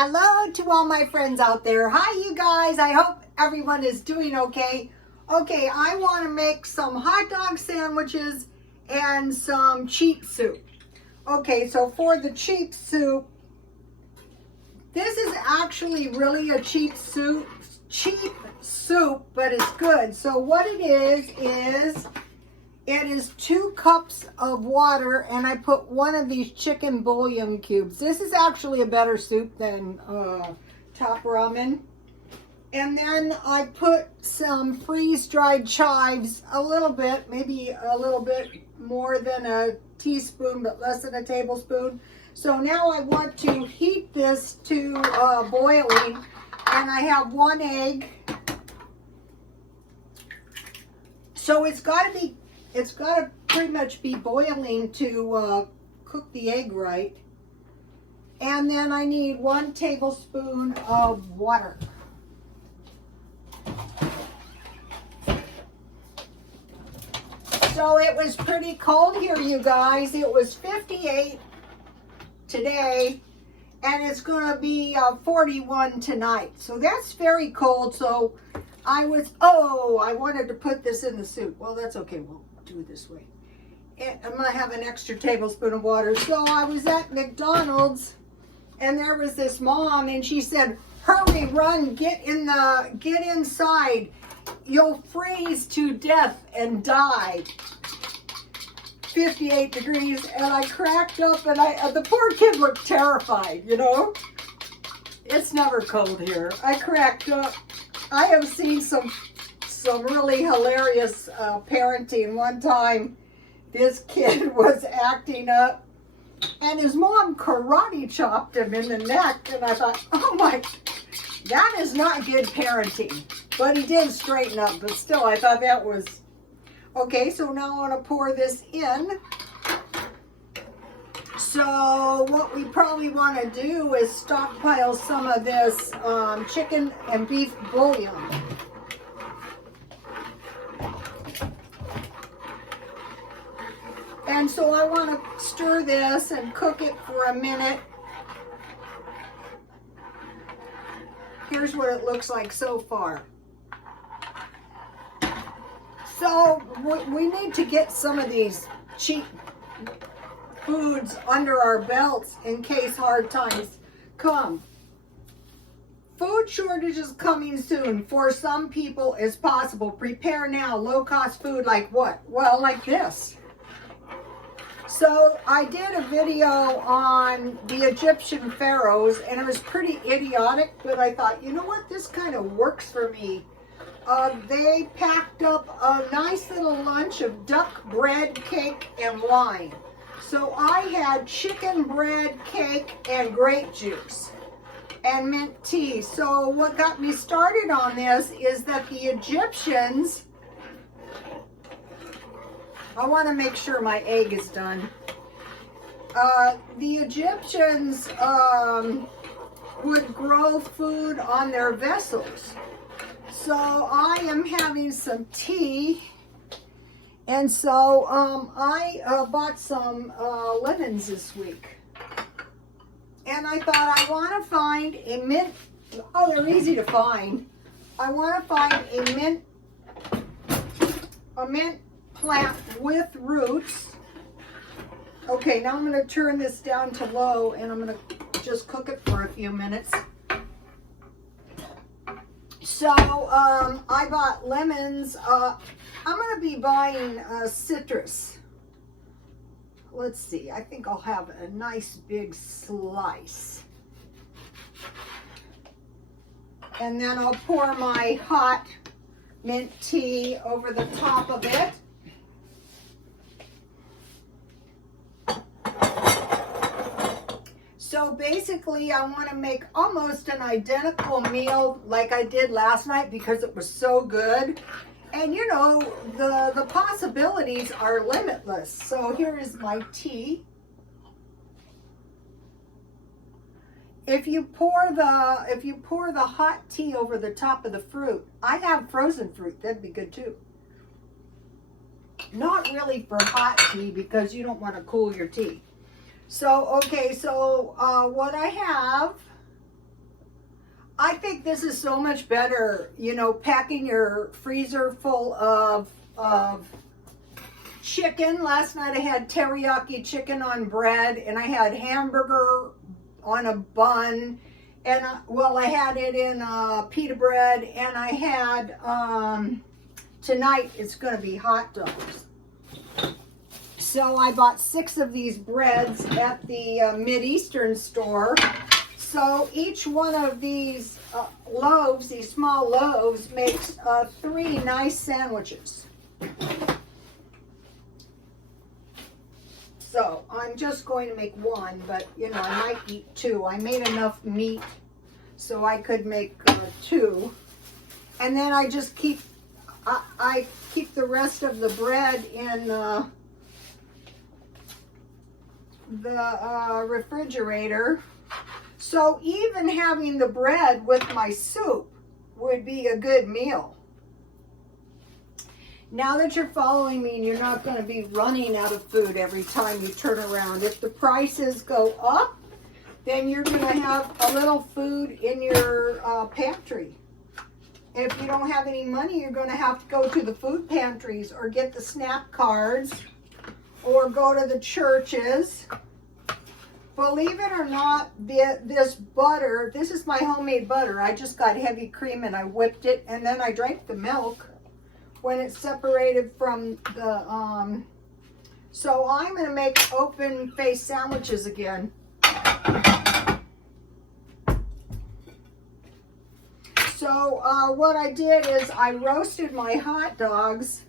Hello to all my friends out there. Hi, you guys. I hope everyone is doing okay. Okay, I want to make some hot dog sandwiches and some cheap soup. Okay, so for the cheap soup, this is actually really a cheap soup, but it's good. So what it is it is 2 cups of water, and I put one of these chicken bouillon cubes. This is actually a better soup than top ramen. And then I put some freeze-dried chives, a little bit, maybe a little bit more than a teaspoon, but less than a tablespoon. So now I want to heat this to boiling, and I have 1 egg. So it's got to pretty much be boiling to cook the egg right. And then I need 1 tablespoon of water. So it was pretty cold here, you guys. It was 58 today, and it's going to be 41 tonight. So that's very cold. So I wanted to put this in the soup. Well, that's okay. We'll do it this way. And I'm going to have an extra tablespoon of water. So I was at McDonald's, and there was this mom, and she said, "Hurry, run, get inside. You'll freeze to death and die." 58 degrees, and I cracked up, and the poor kid looked terrified, you know. It's never cold here. I cracked up. I have seen some really hilarious parenting. One time, this kid was acting up, and his mom karate chopped him in the neck, and I thought, oh my, that is not good parenting. But he did straighten up, but still, I thought that was... Okay, so now I want to pour this in. So what we probably want to do is stockpile some of this chicken and beef bouillon. And so I want to stir this and cook it for a minute. Here's what it looks like so far. So we need to get some of these cheap foods under our belts in case hard times come. Food shortage is coming soon. For some people, it's possible. Prepare now. Low-cost food like what? Well, like this. So I did a video on the Egyptian pharaohs, and it was pretty idiotic, but I thought, you know what? This kind of works for me. They packed up a nice little lunch of duck bread, cake, and wine. So I had chicken bread, cake, and grape juice, and mint tea. So what got me started on this is that the Egyptians... I want to make sure my egg is done. The Egyptians would grow food on their vessels. So I am having some tea, and so I bought some lemons this week, and I thought I want to find a mint. Oh, they're easy to find. I want to find a mint plant with roots. Okay, now I'm going to turn this down to low, and I'm going to just cook it for a few minutes. So, I bought lemons. I'm going to be buying citrus. Let's see. I think I'll have a nice big slice. And then I'll pour my hot mint tea over the top of it. So basically, I want to make almost an identical meal like I did last night because it was so good. And you know, the possibilities are limitless. So here is my tea. If you pour the hot tea over the top of the fruit, I have frozen fruit. That'd be good too. Not really for hot tea because you don't want to cool your tea. So, okay, so what I have I think this is so much better, you know, packing your freezer full of chicken. Last night I had teriyaki chicken on bread, and I had hamburger on a bun, and well, I had it in pita bread, and I had tonight it's going to be hot dogs. So I bought 6 of these breads at the Mid-Eastern store. So each one of these loaves, these small loaves, makes 3 nice sandwiches. So I'm just going to make 1, but you know, I might eat 2. I made enough meat so I could make 2. And then I just keep, I keep the rest of the bread in the refrigerator. So even having the bread with my soup would be a good meal. Now that you're following me and you're not going to be running out of food every time you turn around. If the prices go up, then you're going to have a little food in your pantry. If you don't have any money, you're going to have to go to the food pantries or get the SNAP cards or go to the churches. Believe it or not, this butter, this is my homemade butter. I just got heavy cream and I whipped it, and then I drank the milk when it's separated from the, so I'm going to make open face sandwiches again. So what I did is I roasted my hot dogs.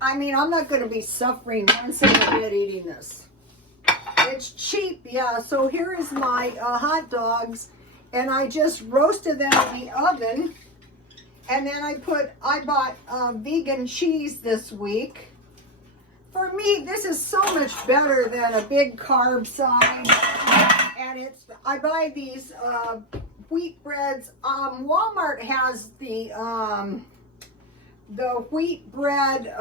I mean, I'm not going to be suffering one single bit eating this. It's cheap, yeah. So here is my hot dogs, and I just roasted them in the oven. And then I bought vegan cheese this week. For me, this is so much better than a big carb side. And I buy these wheat breads. Walmart has the wheat bread,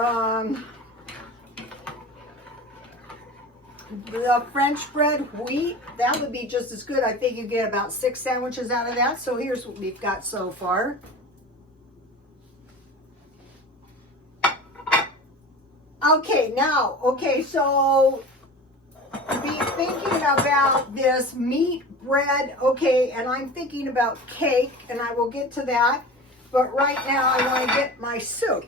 the French bread wheat. That would be just as good. I think you get about 6 sandwiches out of that. So here's what we've got so far. Okay, now, so be thinking about this meat bread, okay, and I'm thinking about cake, and I will get to that. But right now I want to get my soup.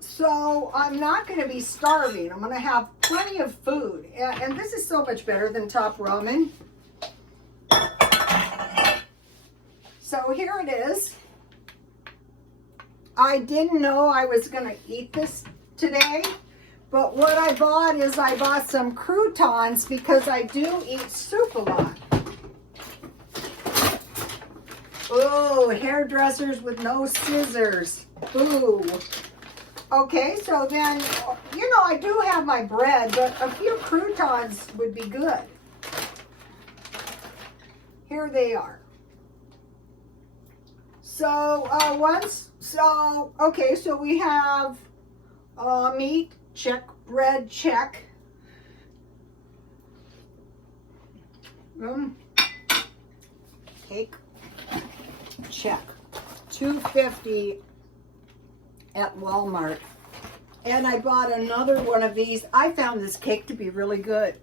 So I'm not going to be starving. I'm going to have plenty of food. And this is so much better than Top Ramen. So here it is. I didn't know I was going to eat this today. But what I bought is I bought some croutons because I do eat soup a lot. Oh, hairdressers with no scissors. Ooh. Okay, so then, you know, I do have my bread, but a few croutons would be good. Here they are. So, okay, so we have meat, check, bread, check. Cake, check. $2.50 at Walmart. And I bought another one of these. I found this cake to be really good.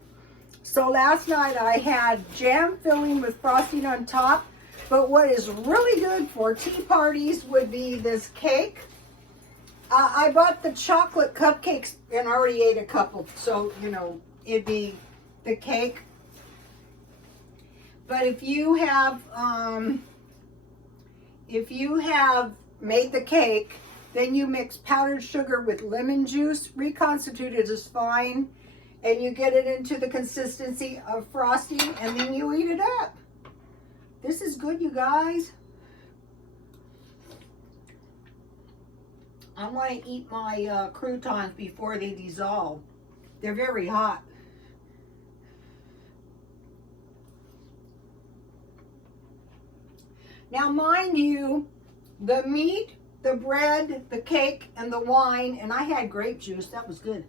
So last night I had jam filling with frosting on top. But what is really good for tea parties would be this cake. I bought the chocolate cupcakes and already ate a couple. So, you know, it'd be the cake. But if you have made the cake, then you mix powdered sugar with lemon juice, reconstituted is fine, and you get it into the consistency of frosting, and then you eat it up. This is good, you guys. I want to eat my croutons before they dissolve. They're very hot. Now, mind you, the meat the bread, the cake, and the wine, and I had grape juice. That was good.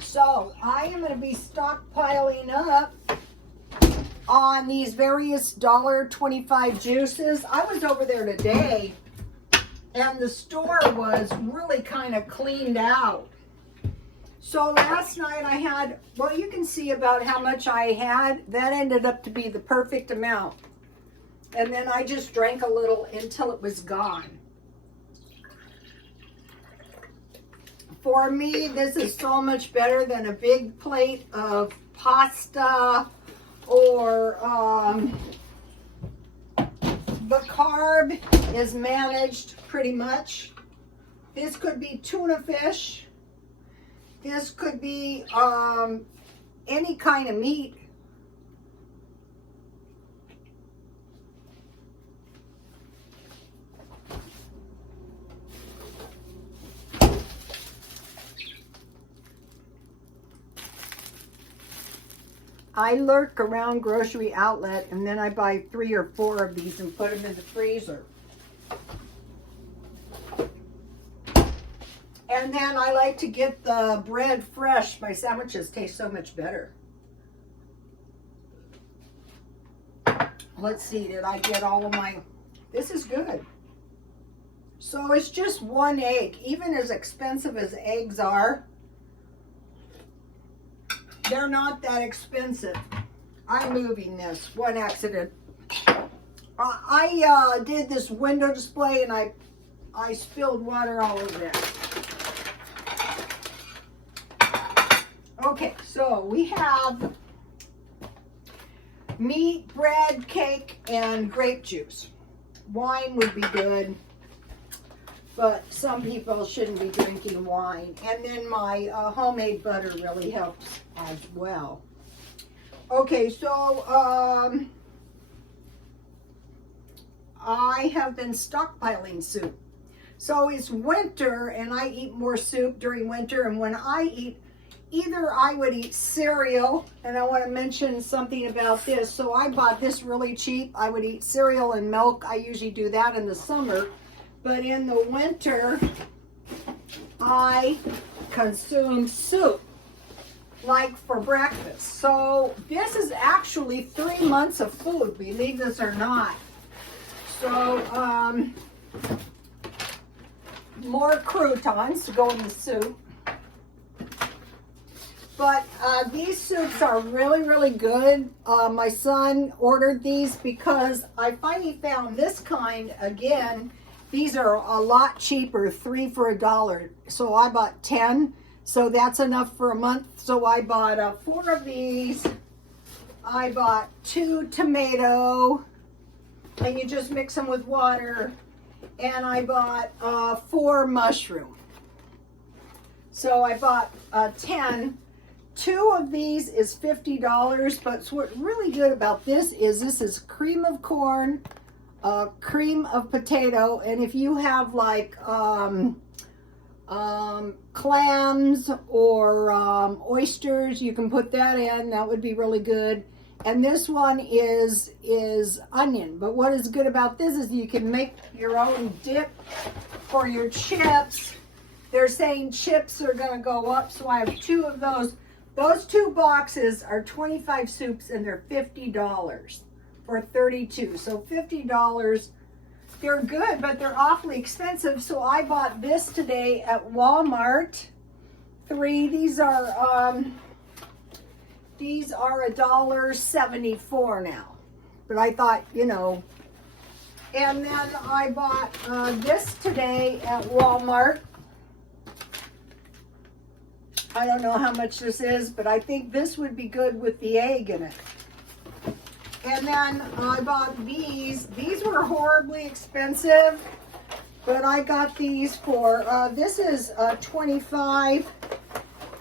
So I am going to be stockpiling up on these various $1.25 juices. I was over there today, and the store was really kind of cleaned out. So last night I had, well, you can see about how much I had. That ended up to be the perfect amount. And then I just drank a little until it was gone. For me, this is so much better than a big plate of pasta or the carb is managed pretty much. This could be tuna fish. This could be any kind of meat. I lurk around Grocery Outlet and then I buy 3 or 4 of these and put them in the freezer. And then I like to get the bread fresh. My sandwiches taste so much better. Let's see, did I get all of my... This is good. So it's just 1 egg. Even as expensive as eggs are, they're not that expensive. I'm moving this. One accident. I did this window display and I spilled water all over it. Okay, so we have meat, bread, cake, and grape juice. Wine would be good, but some people shouldn't be drinking wine. And then my homemade butter really helps as well. Okay, so I have been stockpiling soup. So it's winter and I eat more soup during winter, and when I eat, either I would eat cereal, and I want to mention something about this. So I bought this really cheap. I would eat cereal and milk. I usually do that in the summer, but in the winter, I consume soup, like for breakfast. So this is actually 3 months of food, believe this or not. So more croutons to go in the soup. But these soups are really, really good. My son ordered these because I finally found this kind again. These are a lot cheaper, 3 for $1. So I bought 10. So that's enough for a month. So I bought 4 of these. I bought 2 tomato, and you just mix them with water. And I bought 4 mushroom. So I bought 10. 2 of these is $50, but what's really good about this is cream of corn, cream of potato, and if you have like clams or oysters, you can put that in. That would be really good. And this one is onion. But what is good about this is you can make your own dip for your chips. They're saying chips are going to go up, so I have 2 of those. Those 2 boxes are 25 soups, and they're $50 for 32. So $50. They're good, but they're awfully expensive. So I bought this today at Walmart. 3. These are $1.74 now. But I thought, you know. And then I bought this today at Walmart. I don't know how much this is, but I think this would be good with the egg in it. And then I bought these. These were horribly expensive, but I got these for, this is 25,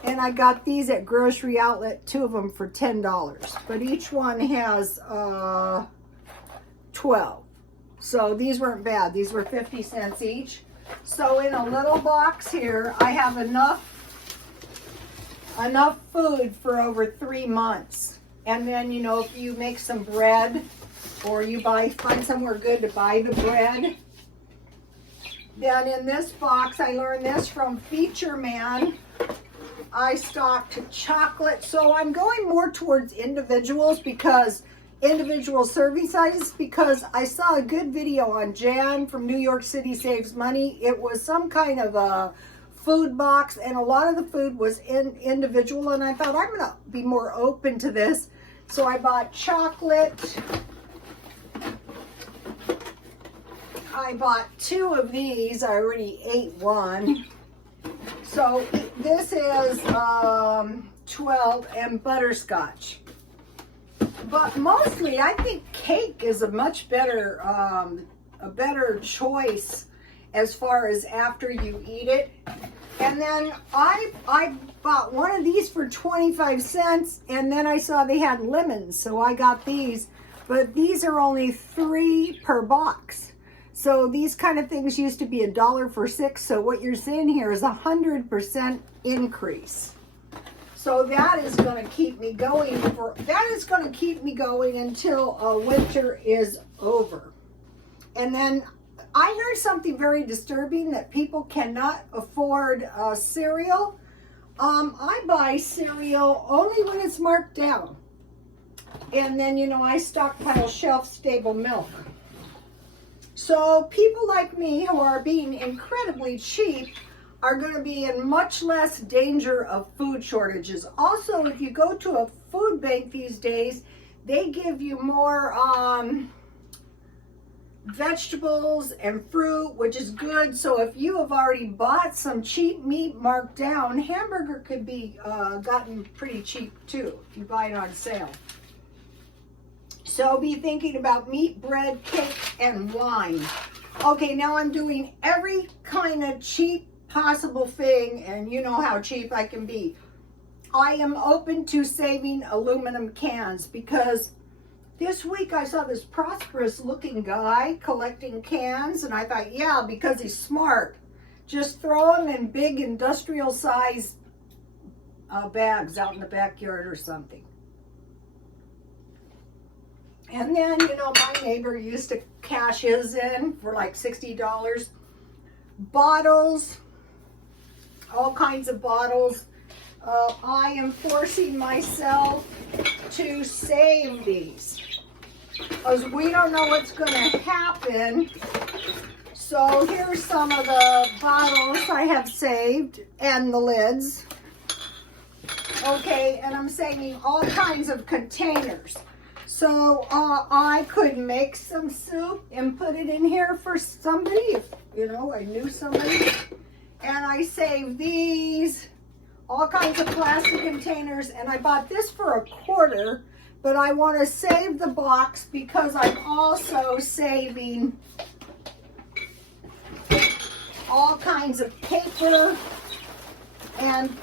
and I got these at Grocery Outlet, 2 of them for $10. But each one has 12. So these weren't bad. These were 50 cents each. So in a little box here, I have enough food for over 3 months. And then, you know, if you make some bread or you find somewhere good to buy the bread. Then in this box, I learned this from Feature Man. I stocked chocolate. So I'm going more towards individuals, because individual serving sizes, because I saw a good video on Jan from New York City Saves Money. It was some kind of a food box, and a lot of the food was individual, and I thought I'm gonna be more open to this. So I bought chocolate. I bought 2 of these. I already ate one. So this is 12, and butterscotch. But mostly I think cake is a much better choice as far as after you eat it. And then I bought one of these for 25 cents, and then I saw they had lemons, so I got these. But these are only 3 per box. So these kind of things used to be $1 for 6. So what you're seeing here is 100% increase. So that is going to keep me going until winter is over. And then I heard something very disturbing, that people cannot afford cereal. I buy cereal only when it's marked down. And then, you know, I stockpile shelf-stable milk. So people like me who are being incredibly cheap are going to be in much less danger of food shortages. Also, if you go to a food bank these days, they give you more vegetables and fruit, which is good. So if you have already bought some cheap meat marked down, hamburger could be gotten pretty cheap too if you buy it on sale. So be thinking about meat, bread, cake, and wine. Okay, now I'm doing every kind of cheap possible thing, and you know how cheap I can be. I am open to saving aluminum cans, because this week I saw this prosperous looking guy collecting cans, and I thought, yeah, because he's smart, just throw them in big industrial size bags out in the backyard or something. And then, you know, my neighbor used to cash his in for like $60. Bottles, all kinds of bottles. I am forcing myself to save these, because we don't know what's going to happen. So here's some of the bottles I have saved, and the lids. Okay, and I'm saving all kinds of containers. So I could make some soup and put it in here for somebody, if, you know, I knew somebody. And I saved these, all kinds of plastic containers, and I bought this for $1, but I want to save the box because I'm also saving all kinds of paper and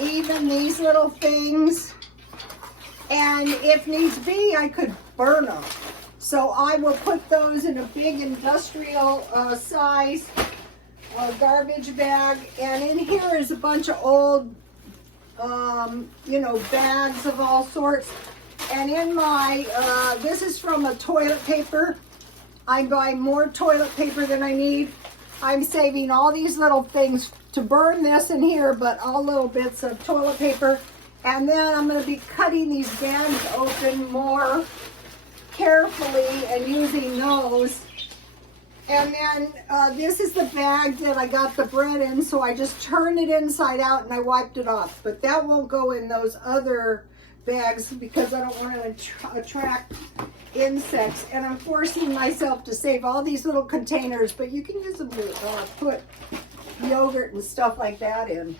even these little things. And if needs be, I could burn them. So I will put those in a big industrial size garbage bag. And in here is a bunch of old, you know, bags of all sorts. And in my, this is from a toilet paper. I buy more toilet paper than I need. I'm saving all these little things to burn this in here, but all little bits of toilet paper. And then I'm going to be cutting these bags open more carefully and using those. And then this is the bag that I got the bread in, so I just turned it inside out and I wiped it off. But that won't go in those other bags because I don't want to attract insects. And I'm forcing myself to save all these little containers, but you can use them to put yogurt and stuff like that in.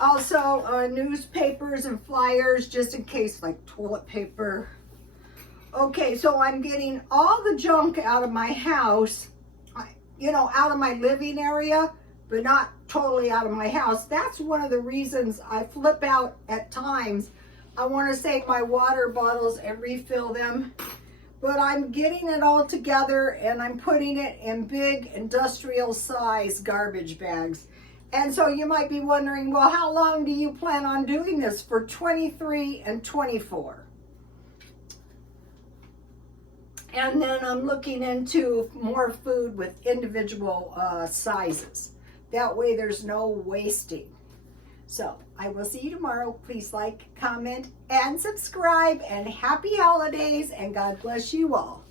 Also, newspapers and flyers, just in case, like toilet paper. Okay, so I'm getting all the junk out of my house, you know, out of my living area, but not totally out of my house. That's one of the reasons I flip out at times. I want to save my water bottles and refill them. But I'm getting it all together and I'm putting it in big industrial size garbage bags. And so you might be wondering, well, how long do you plan on doing this? For 23 and 24. And then I'm looking into more food with individual sizes. That way there's no wasting. So I will see you tomorrow. Please like, comment, and subscribe. And happy holidays, and God bless you all.